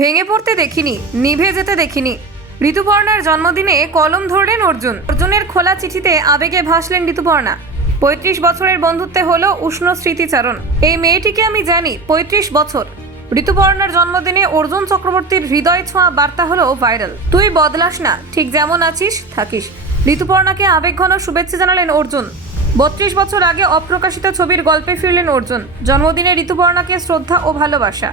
ভেঙে পড়তে দেখিনি, নিভে যেতে দেখিনি। ঋতুপর্ণার জন্মদিনে কলম ধরলেন অর্জুন। অর্জুনের খোলা চিঠিতে আবেগে ভাসলেন ঋতুপর্ণা। ৩৫ বছরের বন্ধুত্বে হলো উষ্ণ স্মৃতিচারণ। এই মেয়েটিকে আমি জানি ৩৫ বছর। ঋতুপর্ণার জন্মদিনে অর্জুন চক্রবর্তীর হৃদয় ছোঁয়া বার্তা হলো ভাইরাল। তুই বদলাস না, ঠিক যেমন আছিস থাকিস। ঋতুপর্ণাকে আবেগঘন শুভেচ্ছা জানালেন অর্জুন। ৩২ বছর আগে অপ্রকাশিত ছবির গল্পে ফিরলেন অর্জুন। জন্মদিনে ঋতুপর্ণাকে শ্রদ্ধা ও ভালোবাসা।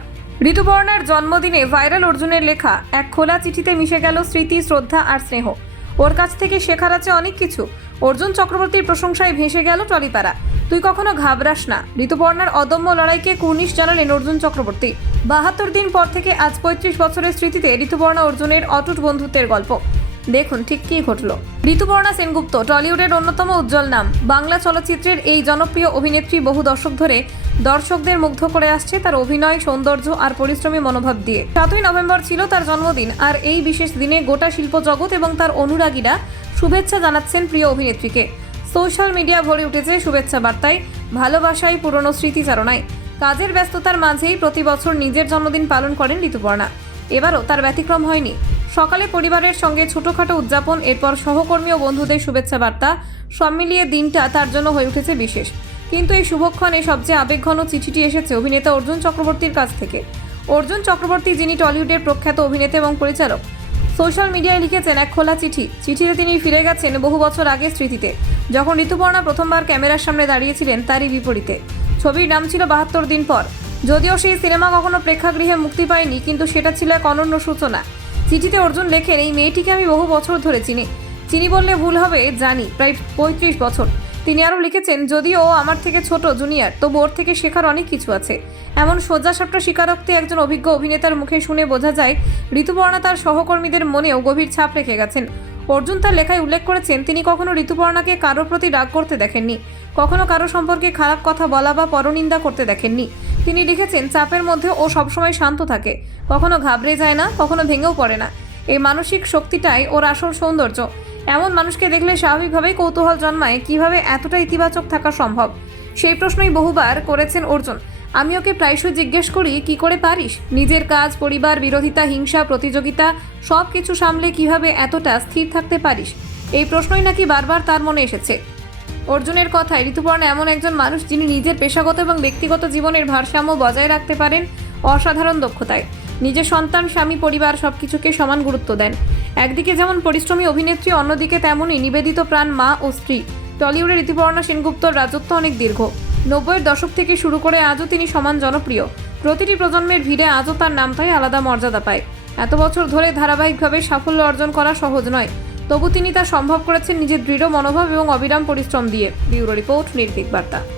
ঋতুপর্ণার জন্মদিনে ভাইরাল অর্জুনের লেখা এক খোলা চিঠিতে মিশে গেল স্মৃতি, শ্রদ্ধা আর স্নেহ। ওর কাছ থেকে শেখার আছে অনেক কিছু। অর্জুন চক্রবর্তীর প্রশংসায় ভেসে গেল টলিপাড়া। তুই কখনো ঘাবড়াস না। ঋতুপর্ণার অদম্য লড়াইকে কুর্নিশ জানালেন অর্জুন চক্রবর্তী। ৭২ দিন পর থেকে আজ ৩৫ বছরের স্মৃতিতে ঋতুপর্ণা অর্জুনের অটুট বন্ধুত্বের গল্প। দেখুন ঠিক কী ঘটলো। ঋতুপর্ণা সেনগুপ্ত টলিউডের অন্যতম উজ্জ্বল নাম। বাংলা চলচ্চিত্রের এই জনপ্রিয় অভিনেত্রী বহু দশক ধরে দর্শকদের মুগ্ধ করে আসছে তার অভিনয়, সৌন্দর্য আর পরিশ্রমী মনোভাব দিয়ে। ৭ই নভেম্বর ছিল তার জন্মদিন, আর এই বিশেষ দিনে গোটা শিল্প জগৎ এবং তার অনুরাগীরা শুভেচ্ছা জানাচ্ছেন প্রিয় অভিনেত্রীকে। সোশ্যাল মিডিয়া ভরে উঠেছে শুভেচ্ছা বার্তায়, ভালোবাসায়, পুরনো স্মৃতিচারণায়। কাজের ব্যস্ততার মাঝেই প্রতি বছর নিজের জন্মদিন পালন করেন ঋতুপর্ণা। এবারও তার ব্যতিক্রম হয়নি। সকালে পরিবারের সঙ্গে ছোটোখাটো উদযাপন, এরপর সহকর্মী ও বন্ধুদের শুভেচ্ছা বার্তা, সব মিলিয়ে দিনটা তার জন্য হয়ে উঠেছে বিশেষ। কিন্তু এই শুভক্ষণে সবচেয়ে আবেগঘন চিঠিটি এসেছে অভিনেতা অর্জুন চক্রবর্তীর কাছ থেকে। অর্জুন চক্রবর্তী, যিনি টলিউডের প্রখ্যাত অভিনেতা এবং পরিচালক, সোশ্যাল মিডিয়ায় লিখেছেন এক খোলা চিঠি। চিঠিতে তিনি ফিরে গেছেন বহু বছর আগের স্মৃতিতে, যখন ঋতুপর্ণা প্রথমবার ক্যামেরার সামনে দাঁড়িয়েছিলেন তারই বিপরীতে। ছবির নাম ছিল ৭২ দিন পর। যদিও সেই সিনেমা কখনো প্রেক্ষাগৃহে মুক্তি পায়নি, কিন্তু সেটা ছিল এক অনন্য সূচনা। চিঠিতে অর্জুন লেখেন, এই মেয়েটিকে আমি বহু বছর ধরে চিনি বললে ভুল হবে, জানি, প্রায় ৩৫ বছর। তিনি আরও লিখেছেন, যদিও ও আমার থেকে ছোট, জুনিয়র, তবু ওর থেকে শেখার অনেক কিছু আছে। এমন সোজাসাপটা স্বীকারোক্তি একজন অভিজ্ঞ অভিনেতার মুখে শুনে বোঝা যায় ঋতুপর্ণা তার সহকর্মীদের মনেও গভীর ছাপ রেখে গেছেন। অর্জুন তার লেখায় উল্লেখ করেছেন, তিনি কখনো ঋতুপর্ণাকে কারোর প্রতি রাগ করতে দেখেননি, কখনো কারো সম্পর্কে খারাপ কথা বলা বা পরনিন্দা করতে দেখেননি। তিনি লিখেছেন, চাপের মধ্যে ও সবসময় শান্ত থাকে, কখনো ঘাবড়ে যায় না, কখনো ভেঙেও পড়ে না। এই মানসিক শক্তিটাই ওর আসল সৌন্দর্য। এমন মানুষকে দেখলে স্বাভাবিকভাবেই কৌতূহল জন্মায়, কিভাবে এতটা ইতিবাচক থাকা সম্ভব। সেই প্রশ্নই বহুবার করেছেন অর্জুন। আমি ওকে প্রায়শই জিজ্ঞেস করি, কি করে পারিস নিজের কাজ, পরিবার, বিরোধিতা, হিংসা, প্রতিযোগিতা সব কিছু সামলে কিভাবে এতটা স্থির থাকতে পারিস। এই প্রশ্নই নাকি বারবার তার মনে এসেছে। অর্জুনের কথায় ঋতুপর্ণা এমন একজন মানুষ, যিনি নিজের পেশাগত এবং ব্যক্তিগত জীবনের ভারসাম্য বজায় রাখতে পারেন অসাধারণ দক্ষতায়। নিজের সন্তান, স্বামী, পরিবার সবকিছুকে সমান গুরুত্ব দেন। একদিকে যেমন পরিশ্রমী অভিনেত্রী, অন্যদিকে তেমনই নিবেদিত প্রাণ মা ও স্ত্রী। টলিউডে ঋতুপর্ণা সেনগুপ্তর রাজত্ব অনেক দীর্ঘ। ৯০-এর দশক থেকে শুরু করে আজও তিনি সমান জনপ্রিয়। প্রতিটি প্রজন্মের ভিড়ে আজও তার নামটাই আলাদা মর্যাদা পায়। এত বছর ধরে ধারাবাহিকভাবে সাফল্য অর্জন করা সহজ নয়, তবু তিনি তা সম্ভব করেছেন নিজের দৃঢ় মনোভাব এবং অবিরাম পরিশ্রম দিয়ে। ব্যুরো রিপোর্ট, নির্ভীক বার্তা।